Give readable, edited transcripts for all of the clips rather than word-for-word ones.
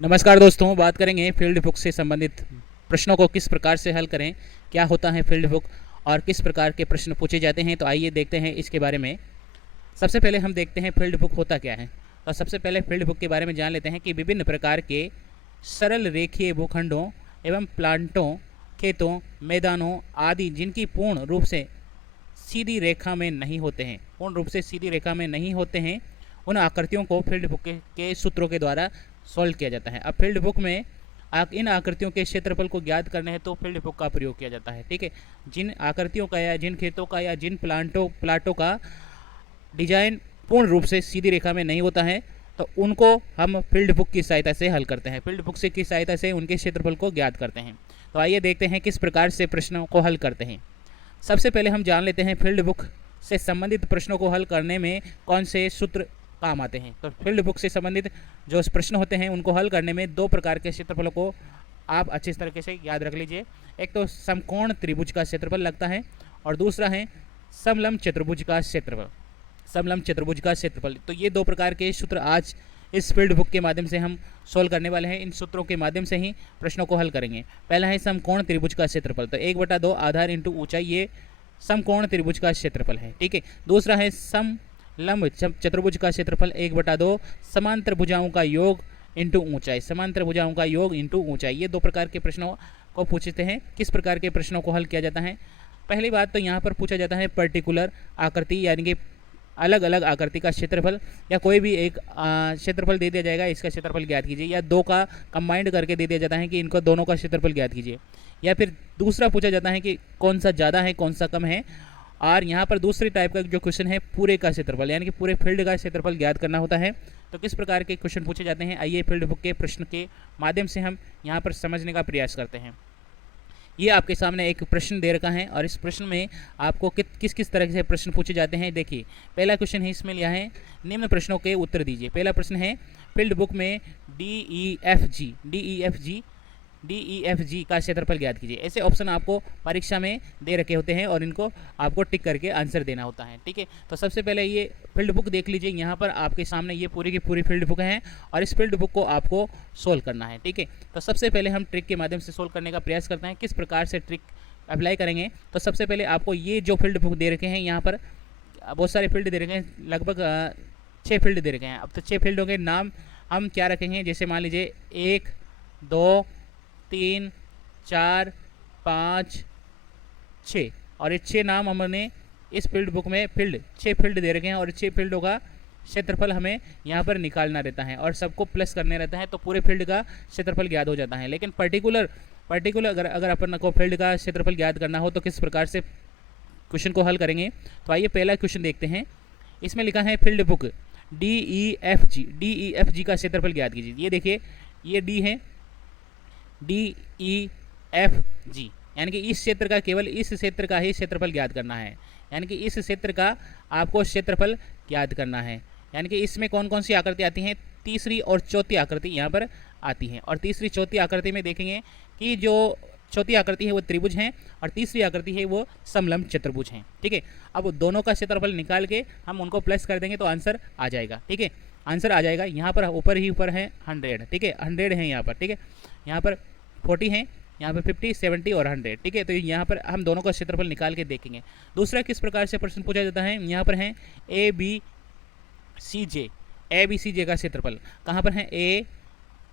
नमस्कार दोस्तों, बात करेंगे फील्ड बुक से संबंधित प्रश्नों को किस प्रकार से हल करें, क्या होता है फील्ड बुक और किस प्रकार के प्रश्न पूछे जाते हैं। तो आइए देखते हैं इसके बारे में। सबसे पहले हम देखते हैं फील्ड बुक होता क्या है। और सबसे पहले फील्ड बुक के बारे में जान लेते हैं कि विभिन्न प्रकार के सरल रेखीय भूखंडों एवं प्लांटों, खेतों, मैदानों आदि जिनकी पूर्ण रूप से सीधी रेखा में नहीं होते हैं, पूर्ण रूप से सीधी रेखा में नहीं होते हैं, उन आकृतियों को फील्ड बुक के सूत्रों के द्वारा सॉल्व किया जाता है। अब फील्ड बुक में इन आकृतियों के क्षेत्रफल को ज्ञात करने हैं तो फील्ड बुक का प्रयोग किया जाता है। ठीक है, जिन आकृतियों का या जिन खेतों का या जिन प्लाटों का डिजाइन पूर्ण रूप से सीधी रेखा में नहीं होता है तो उनको हम फील्ड बुक की सहायता से हल करते हैं। फील्ड बुक से की सहायता से उनके क्षेत्रफल को ज्ञात करते हैं। तो आइए देखते हैं किस प्रकार से प्रश्नों को हल करते हैं। सबसे पहले हम जान लेते हैं फील्ड बुक से संबंधित प्रश्नों को हल करने में कौन से सूत्र काम आते हैं। तो फील्ड बुक से संबंधित जो प्रश्न होते हैं उनको हल करने में दो प्रकार के क्षेत्रफलों को आप अच्छी तरीके से याद रख लीजिए। एक तो समकोण त्रिभुज का क्षेत्रफल लगता है और दूसरा है समलंब चतुर्भुज का क्षेत्रफल। समलंब चतुर्भुज का क्षेत्रफल, तो ये दो प्रकार के सूत्र आज इस फील्ड बुक के माध्यम से हम सोल्व करने वाले हैं। इन सूत्रों के माध्यम से ही प्रश्नों को हल करेंगे। पहला है समकोण त्रिभुज का क्षेत्रफल, तो 1/2 आधार इंटू ऊंचाई, ये समकोण त्रिभुज का क्षेत्रफल है। ठीक है, दूसरा है समलंब चतुर्भुज का क्षेत्रफल 1/2 समांतर भुजाओं का योग इंटू ऊंचाई, समांतर भुजाओं का योग इंटू ऊंचाई। ये दो प्रकार के प्रश्नों को पूछते हैं। किस प्रकार के प्रश्नों को हल किया जाता है। पहली बात तो यहाँ पर पूछा जाता है पर्टिकुलर आकृति, यानी कि अलग अलग आकृति का क्षेत्रफल, या कोई भी एक क्षेत्रफल दे दिया जाएगा, इसका क्षेत्रफल ज्ञात कीजिए, या दो का कंबाइंड करके दे दिया जाता है कि इनको दोनों का क्षेत्रफल ज्ञात कीजिए। या फिर दूसरा पूछा जाता है कि कौन सा ज़्यादा है कौन सा कम है। और यहाँ पर दूसरी टाइप का जो क्वेश्चन है पूरे का क्षेत्रफल, यानी कि पूरे फील्ड का क्षेत्रफल ज्ञात करना होता है। तो किस प्रकार के क्वेश्चन पूछे जाते हैं, आइए फील्ड बुक के प्रश्न के माध्यम से हम यहाँ पर समझने का प्रयास करते हैं। ये आपके सामने एक प्रश्न दे रखा है और इस प्रश्न में आपको किस किस तरह से प्रश्न पूछे जाते हैं। देखिए, पहला क्वेश्चन है, इसमें लिया है निम्न प्रश्नों के उत्तर दीजिए। पहला प्रश्न है फील्ड बुक में डी ई एफ जी का क्षेत्रफल ज्ञात कीजिए। ऐसे ऑप्शन आपको परीक्षा में दे रखे होते हैं और इनको आपको टिक करके आंसर देना होता है। ठीक है, तो सबसे पहले ये फील्ड बुक देख लीजिए। यहाँ पर आपके सामने ये पूरी की पूरी फील्ड बुक है और इस फील्ड बुक को आपको सोल्व करना है। ठीक है, तो सबसे पहले हम ट्रिक के माध्यम से सोल्व करने का प्रयास करते हैं। किस प्रकार से ट्रिक अप्लाई करेंगे, तो सबसे पहले आपको ये जो फील्ड बुक दे रखे हैं, यहाँ पर बहुत सारे फील्ड दे रखे हैं, लगभग 6 फील्ड दे रखे हैं। अब तो 6 फील्डों के नाम हम क्या रखेंगे, जैसे मान लीजिए 1 2 3 4 5 6, और ये 6 नाम हमने इस फील्ड बुक में 6 फील्ड दे रखे हैं और 6 फील्डों का क्षेत्रफल हमें यहाँ पर निकालना रहता है और सबको प्लस करने रहता है, तो पूरे फील्ड का क्षेत्रफल ज्ञात हो जाता है। लेकिन पर्टिकुलर अगर अपन को फील्ड का क्षेत्रफल ज्ञात करना हो तो किस प्रकार से क्वेश्चन को हल करेंगे। तो आइए पहला क्वेश्चन देखते हैं। इसमें लिखा है field book D E F G का क्षेत्रफल ज्ञात कीजिए। ये देखिए, ये डी है, डी ई एफ जी, यानी कि इस क्षेत्र का, केवल इस क्षेत्र का ही क्षेत्रफल ज्ञात करना है। यानी कि इस क्षेत्र का आपको क्षेत्रफल ज्ञात करना है। यानी कि इसमें कौन कौन सी आकृति आती हैं, तीसरी और चौथी आकृति यहाँ पर आती हैं। और तीसरी चौथी आकृति में देखेंगे कि जो चौथी आकृति है वो त्रिभुज है और तीसरी आकृति है वो समलंब चतुर्भुज है। ठीक है, अब दोनों का क्षेत्रफल निकाल के हम उनको प्लस कर देंगे तो आंसर आ जाएगा। ठीक है, आंसर आ जाएगा। यहाँ पर ऊपर है 100। ठीक है, 100 है यहाँ पर। ठीक है, यहाँ पर 40 है, यहाँ पर 50, 70 और 100। ठीक है, तो यहाँ पर हम दोनों का क्षेत्रफल निकाल के देखेंगे। दूसरा किस प्रकार से प्रश्न पूछा जाता है, यहाँ पर है ए बी सी जे का क्षेत्रफल। कहाँ पर है, ए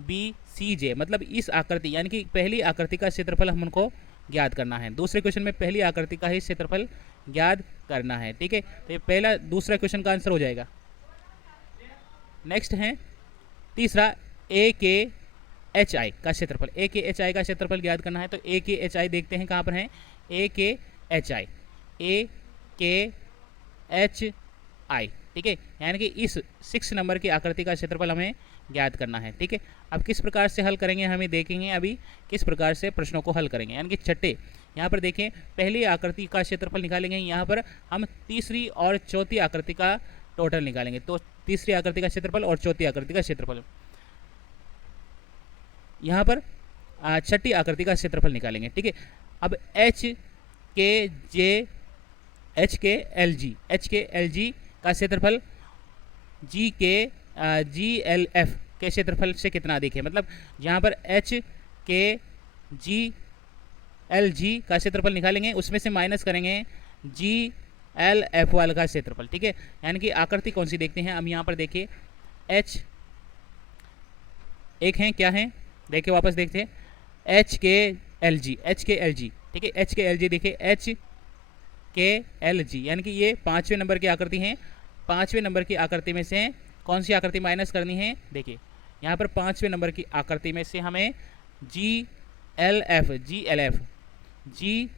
बी सी जे, मतलब इस आकृति, यानी कि पहली आकृति का क्षेत्रफल हम उनको ज्ञात करना है। दूसरे क्वेश्चन में पहली आकृति का ही क्षेत्रफल ज्ञात करना है। ठीक है, तो ये दूसरा क्वेश्चन का आंसर हो जाएगा। नेक्स्ट है तीसरा, ए के एच आई का क्षेत्रफल। ए के एच आई का क्षेत्रफल ज्ञात करना है, तो ए के एच आई देखते हैं कहाँ पर है, ए के एच आई। ठीक है, यानी कि इस 6 नंबर की आकृति का क्षेत्रफल हमें ज्ञात करना है। ठीक है, अब किस प्रकार से हल करेंगे हमें देखेंगे अभी किस प्रकार से प्रश्नों को हल करेंगे। यानी कि छठे, यहाँ पर देखें पहली आकृति का क्षेत्रफल निकालेंगे, यहाँ पर हम तीसरी और चौथी आकृति का टोटल निकालेंगे। तो तीसरी आकृति का क्षेत्रफल और चौथी आकृति का क्षेत्रफल, यहाँ पर छठी आकृति का क्षेत्रफल निकालेंगे। ठीक है, अब एच के एल जी का क्षेत्रफल, जी एल एफ के क्षेत्रफल से कितना अधिक है, मतलब यहाँ पर एच के जी एल जी का क्षेत्रफल निकालेंगे, उसमें से माइनस करेंगे जी एल एफ वाल का क्षेत्रफल, ठीक है। यानी कि आकृति कौन सी देखते हैं हम यहाँ पर, देखिए एच एक है, क्या है, देखिए वापस देखते हैं एच के एल जी, एच के एल जी, ठीक है। एच के एल जी देखिए, एच के एल जी यानी कि ये 5वें नंबर की आकृति है। 5वें नंबर की आकृति में से कौन सी आकृति माइनस करनी है, देखिए यहाँ पर 5वें नंबर की आकृति में से हमें G L F, G L F, G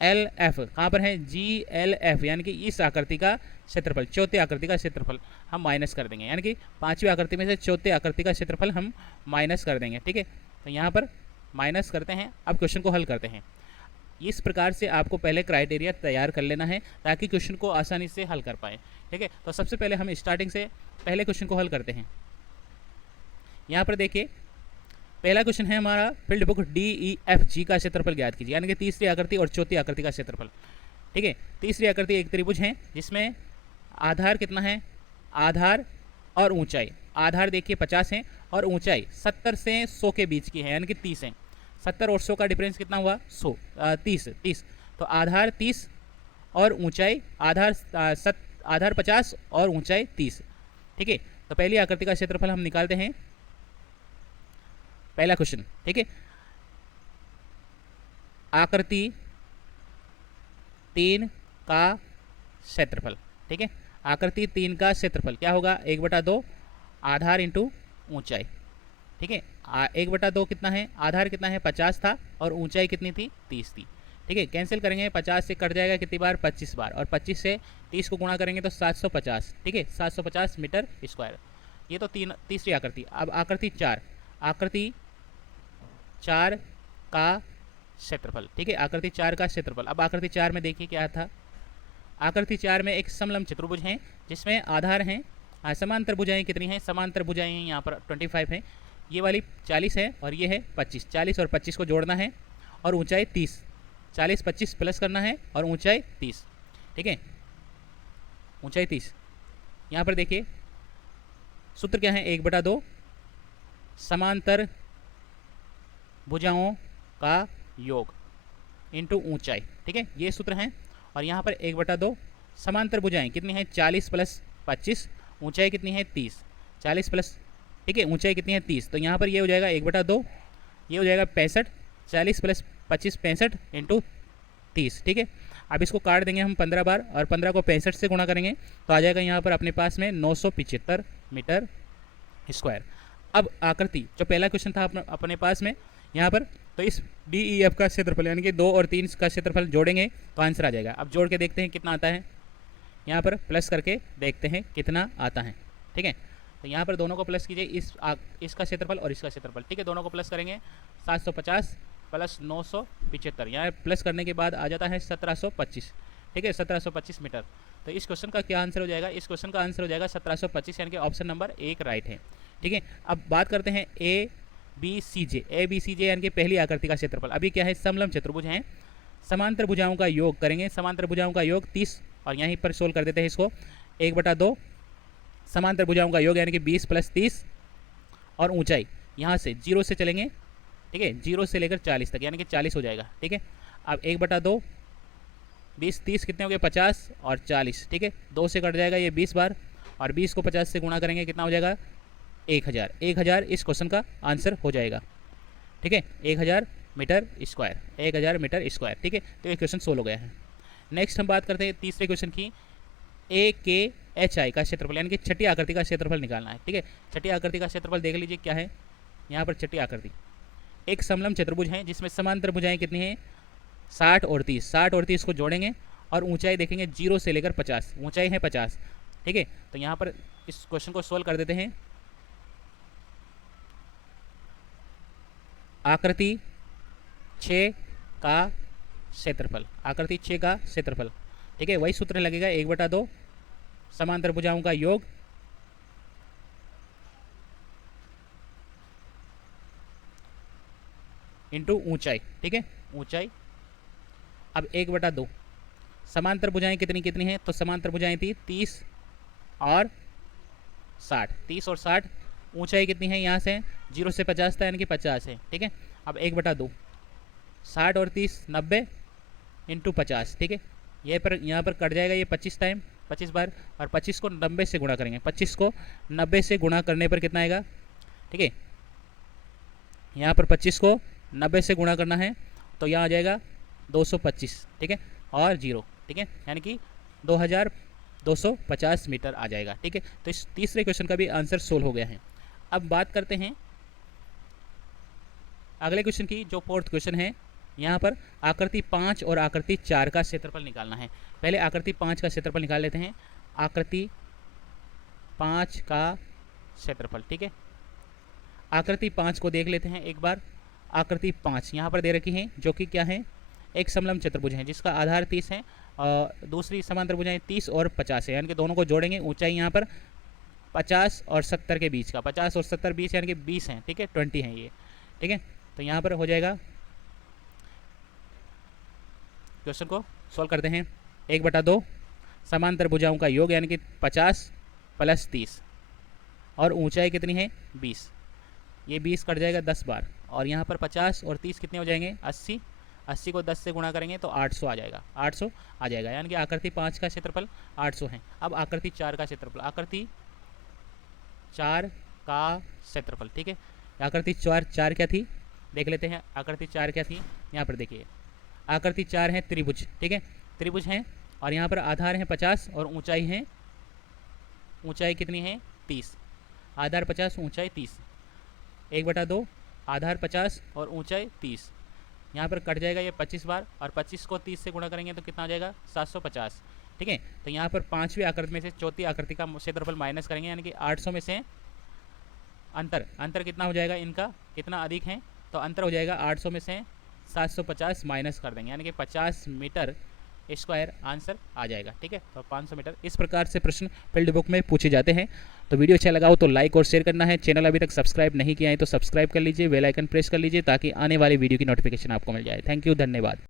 L F कहाँ पर है, जी एल एफ यानी कि इस आकृति का क्षेत्रफल, चौथे आकृति का क्षेत्रफल हम माइनस कर देंगे, यानी कि 5वीं आकृति में से चौथे आकृति का क्षेत्रफल हम माइनस कर देंगे, ठीक है। तो यहाँ पर माइनस करते हैं। अब क्वेश्चन को हल करते हैं। इस प्रकार से आपको पहले क्राइटेरिया तैयार कर लेना है ताकि क्वेश्चन को आसानी से हल कर पाए, ठीक है। तो सबसे पहले हम स्टार्टिंग से पहले क्वेश्चन को हल करते हैं। यहाँ पर देखिए पहला क्वेश्चन है हमारा, field book D E F G का क्षेत्रफल ज्ञात कीजिए, यानी कि तीसरी आकृति और चौथी आकृति का क्षेत्रफल, ठीक है। तीसरी आकृति एक त्रिभुज है जिसमें आधार कितना है, आधार और ऊंचाई, आधार देखिए 50 है और ऊंचाई 70 से 100 के बीच की है, यानी कि 30 है। 70 और 100 का डिफरेंस कितना हुआ, 100, 30। तो आधार 30 और ऊंचाई आधार 50 और ऊंचाई 30, ठीक है। तो पहली आकृति का क्षेत्रफल हम निकालते हैं, पहला क्वेश्चन, ठीक है। आकृति 3 का क्षेत्रफल, ठीक है। आकृति 3 का क्षेत्रफल क्या होगा, 1/2 आधार इंटू ऊंचाई, ठीक है। 1/2 कितना है, आधार कितना है 50 था और ऊंचाई कितनी थी 30 थी, ठीक है। कैंसिल करेंगे, 50 से कट जाएगा कितनी बार, 25 बार, और 25 से 30 को गुणा करेंगे तो 750, ठीक है, 750 मीटर स्क्वायर। ये तो तीसरी आकृति। अब आकृति 4, आकृति 4 का क्षेत्रफल, ठीक है। आकृति 4 का क्षेत्रफल, अब आकृति 4 में देखिए क्या था, आकृति 4 में एक समलंब चतुर्भुज है जिसमें आधार हैं, समांतर भुजाएं कितनी हैं, समांतर भुजाएं यहाँ पर 25 है, ये वाली 40 है और ये है 25, 40 और 25 को जोड़ना है और ऊंचाई 30, 40 25 प्लस करना है और ऊंचाई 30, ठीक है, ऊंचाई 30। यहाँ पर देखिए सूत्र क्या है, 1/2 समांतर भुजाओं का योग इंटू ऊंचाई, ठीक है, ये सूत्र हैं। और यहाँ पर 1/2 समांतर भुजाएं कितनी हैं, 40 प्लस 25, ऊंचाई कितनी है 30, 40 प्लस, ठीक है, ऊंचाई कितनी है 30। तो यहाँ पर ये हो जाएगा 1/2, ये हो जाएगा 65, 40 प्लस 25 65 इंटू 30, ठीक है। अब इसको काट देंगे हम 15 बार और 15 को 65 से गुणा करेंगे तो आ जाएगा यहाँ पर अपने पास में 975 मीटर स्क्वायर। अब आकृति जो पहला क्वेश्चन था अपने पास में यहाँ पर, तो इस डी ई एफ का क्षेत्रफल यानी कि 2 और 3 का क्षेत्रफल जोड़ेंगे तो आंसर आ जाएगा। अब जोड़ के देखते हैं कितना आता है, यहाँ पर प्लस करके देखते हैं कितना आता है, ठीक है। तो यहाँ पर दोनों को प्लस कीजिए, इसका क्षेत्रफल और इसका क्षेत्रफल, ठीक है, दोनों को प्लस करेंगे 750 प्लस 975, यहाँ प्लस करने के बाद आ जाता है 1725, ठीक है, 1725 मीटर। तो इस क्वेश्चन का क्या आंसर हो जाएगा, इस क्वेश्चन का आंसर हो जाएगा 1725, यानी कि ऑप्शन नंबर 1 राइट है, ठीक है। अब बात करते हैं ए बी सी जे यानी कि पहली आकृति का क्षेत्रफल। अभी क्या है, समलंब चतुर्भुज हैं, समांतर भुजाओं का योग करेंगे, समांतर भुजाओं का योग 30 और यहीं पर सोल्व कर देते हैं इसको, 1/2 समांतर भुजाओं का योग यानी कि 20 प्लस 30 और ऊंचाई यहाँ से 0 से चलेंगे, ठीक है, 0 से लेकर 40 तक यानी कि 40 हो जाएगा, ठीक है। अब 1/2 20 30 कितने हो गए 50 और 40, ठीक है, 2 से कट जाएगा ये 20 बार और 20 को 50 से गुणा करेंगे कितना हो जाएगा 1000 इस क्वेश्चन का आंसर हो जाएगा, ठीक है, 1000 मीटर स्क्वायर, 1000 मीटर स्क्वायर, ठीक है। तो ये क्वेश्चन सोल्व हो गया है। नेक्स्ट हम बात करते हैं तीसरे क्वेश्चन की, ए के एच आई का क्षेत्रफल यानी कि छठी आकृति का क्षेत्रफल निकालना है, ठीक है। छठी आकृति का क्षेत्रफल देख लीजिए क्या है, यहाँ पर छठी आकृति एक समलंब चतुर्भुज है जिसमें समांतर भुजाएं कितनी हैं 60 और 30, 60 और 30 को जोड़ेंगे और ऊंचाई देखेंगे 0 से लेकर 50, ऊंचाई है 50, ठीक है। तो यहाँ पर इस क्वेश्चन को सोल्व कर देते हैं। आकृति 6 का क्षेत्रफल, आकृति 6 का क्षेत्रफल, ठीक है, वही सूत्र लगेगा 1/2 समांतर भुजाओं का योग इंटू ऊंचाई, ठीक है, ऊंचाई। अब 1/2 समांतर भुजाएं कितनी कितनी हैं, तो समांतर भुजाएं थी 30 और 60, 30 और 60 ऊंचाई कितनी है यहाँ से, 0 से 50 था यानी कि 50 है, ठीक है। अब 1/2, 60 और 30 90 इंटू 50, ठीक है। ये पर यहाँ पर कट जाएगा ये 25 टाइम 25 बार, और 25 को 90 से गुणा करेंगे। 25 को 90 से गुणा करने पर कितना आएगा, ठीक है। यहाँ पर 25 को 90 से गुणा करना है तो यहाँ आ जाएगा 225, ठीक है, और 0, ठीक है, यानी कि 2250 मीटर आ जाएगा, ठीक है। तो इस तीसरे क्वेश्चन का भी आंसर सोल्व हो गया है। अब बात करते हैं अगले क्वेश्चन की, जो फोर्थ क्वेश्चन है। यहाँ पर आकृति 5 और आकृति 4 का क्षेत्रफल निकालना है। पहले आकृति 5 का क्षेत्रफल निकाल लेते हैं। आकृति 5 का क्षेत्रफल, ठीक है। आकृति 5 को देख लेते हैं एक बार। आकृति 5 यहाँ पर दे रखी है, जो कि क्या है, एक समलंब चतुर्भुज है जिसका आधार 30 है और दूसरी समांतर भुजाएं 30 और 50 है, यानी कि दोनों को जोड़ेंगे। ऊंचाई यहाँ पर 50 और 70 के बीच का, 50 और 70 20 यानी कि 20 है, ठीक है, 20 है ये, ठीक है। तो यहाँ पर हो जाएगा, क्वेश्चन को सॉल्व करते हैं। 1/2 समांतर भुजाओं का योग यानी कि 50 + 30, और ऊंचाई कितनी है 20, ये 20 कट जाएगा 10 बार, और यहाँ पर 50 और 30 कितने हो जाएंगे 80, 80 को 10 से गुणा करेंगे तो 800 आ जाएगा, 800 आ जाएगा, यानी कि आकृति 5 का क्षेत्रफल 800 है। अब आकृति 4 का क्षेत्रफल, आकृति 4 का क्षेत्रफल, ठीक है। आकृति 4 क्या थी देख लेते हैं। आकृति 4 क्या थी, यहाँ पर देखिए, आकृति 4 है त्रिभुज, ठीक है, त्रिभुज है, और यहाँ पर आधार है 50 और ऊंचाई कितनी है 30, आधार 50 ऊंचाई 30, 1/2 आधार 50 और ऊंचाई 30, यहाँ पर कट जाएगा ये 25 बार, और 25 को 30 से गुणा करेंगे तो कितना आ जाएगा 750, ठीक है। तो यहाँ पर 5वीं आकृति में से चौथी आकृति का क्षेत्रफल माइनस करेंगे, यानी कि 800 में से अंतर कितना हो जाएगा, इनका कितना अधिक है, तो अंतर हो जाएगा 800 में से 750 माइनस कर देंगे, यानी कि 50 मीटर स्क्वायर आंसर आ जाएगा, ठीक है। तो 500 मीटर। इस प्रकार से प्रश्न फील्ड बुक में पूछे जाते हैं। तो वीडियो अच्छा लगा हो तो लाइक और शेयर करना है। चैनल अभी तक सब्सक्राइब नहीं किया है तो सब्सक्राइब कर लीजिए, बेल आइकन प्रेस कर लीजिए ताकि आने वाली वीडियो की नोटिफिकेशन आपको मिल जाए। थैंक यू, धन्यवाद।